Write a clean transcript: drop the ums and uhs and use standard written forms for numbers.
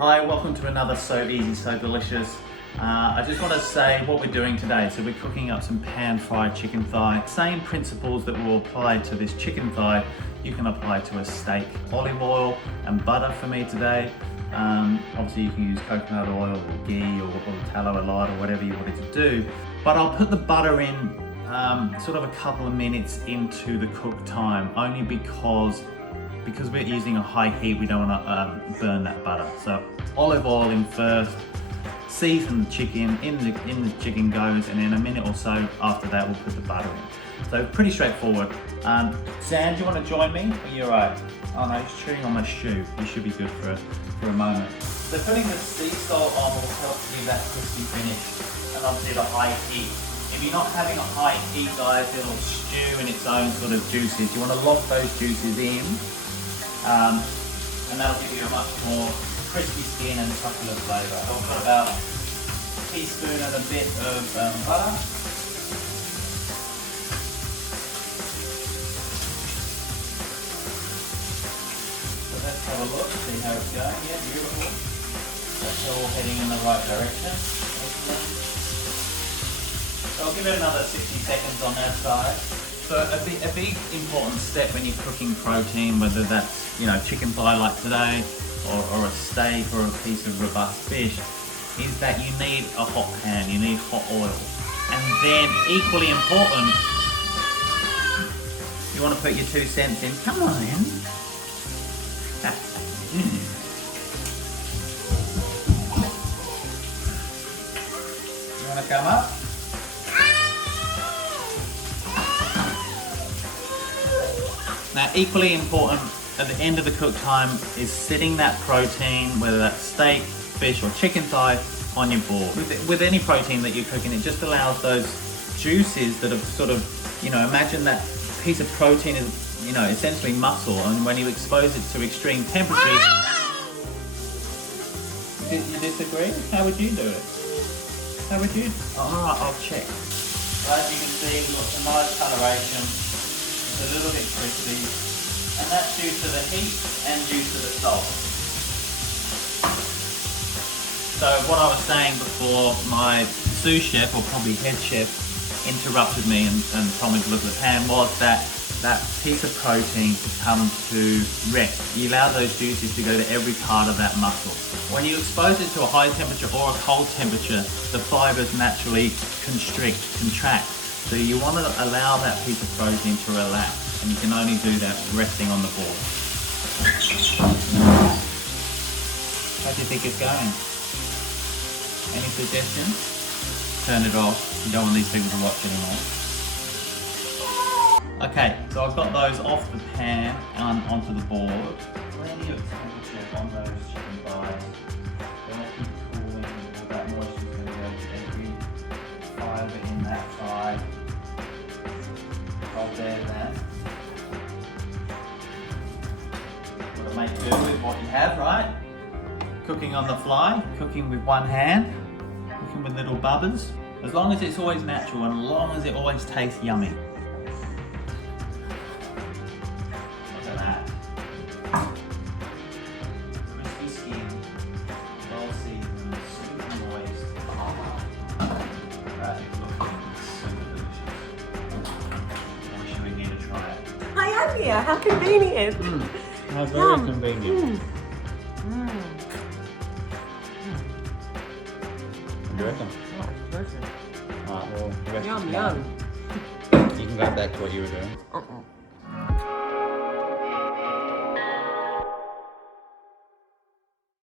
Hi, welcome to another So Easy, So Delicious. I just want to say what we're doing today. So we're cooking up some pan-fried chicken thigh. Same principles that will apply to this chicken thigh, you can apply to a steak. Olive oil and butter for me today. Obviously you can use coconut oil or ghee or tallow a lot or whatever you wanted to do. But I'll put the butter in sort of a couple of minutes into the cook time, only because we're using a high heat, we don't want to burn that butter. So olive oil in first, season the chicken, in the chicken goes, and in a minute or so after that we'll put the butter in. So pretty straightforward. Zan, do you want to join me? Are you alright? Oh no, he's chewing on my shoe. He should be good for a moment. So putting the sea salt on will help give that crispy finish, and obviously the high heat. If you're not having a high heat, guys, it'll stew in its own sort of juices. You want to lock those juices in. And that'll give you a much more crispy skin and succulent flavour. I'll put about a teaspoon and a bit of butter. So let's have a look, see how it's going. Yeah, beautiful. That's all heading in the right direction. Excellent. So I'll give it another 60 seconds on that side. So a big important step when you're cooking protein, whether that's chicken thigh like today, or a steak or a piece of robust fish, is that you need a hot pan, you need hot oil. And then equally important, you want to put your 2 cents in. Come on in. You want to come up? Now, equally important at the end of the cook time is sitting that protein, whether that's steak, fish or chicken thigh, on your board. With any protein that you're cooking, it just allows those juices that have sort of, imagine that piece of protein is, essentially muscle, and when you expose it to extreme temperatures. You disagree? How would you do it? How would you? Alright, I'll check. As you can see, we've got some nice coloration. A little bit crispy, and that's due to the heat and due to the salt. So what I was saying before, my sous chef, or probably head chef, interrupted me and told me to look at the pan, was that piece of protein to come to rest. You allow those juices to go to every part of that muscle. When you expose it to a high temperature or a cold temperature, the fibers naturally contract. So you want to allow that piece of protein to relax, and you can only do that resting on the board. How do you think it's going? Any suggestions? Turn it off. You don't want these people to watch anymore. Okay, so I've got those off the pan and onto the board. Plenty of temperature on those chicken thighs. Don't keep cooling, all that moisture is going to go to every fibre in that thigh. Hold there then. Got to make do with what you have, right? Cooking on the fly, cooking with one hand, cooking with little bubbers. As long as it's always natural and as long as it always tastes yummy. Look at that. Crispy skin, well seasoned, super moist. That is looking super delicious. I wish you were here to try it. I am here, how convenient. How very convenient. What do you reckon? Oh, delicious. Alright, well, the rest Yum, is yum. mine. You can go back to what you were doing.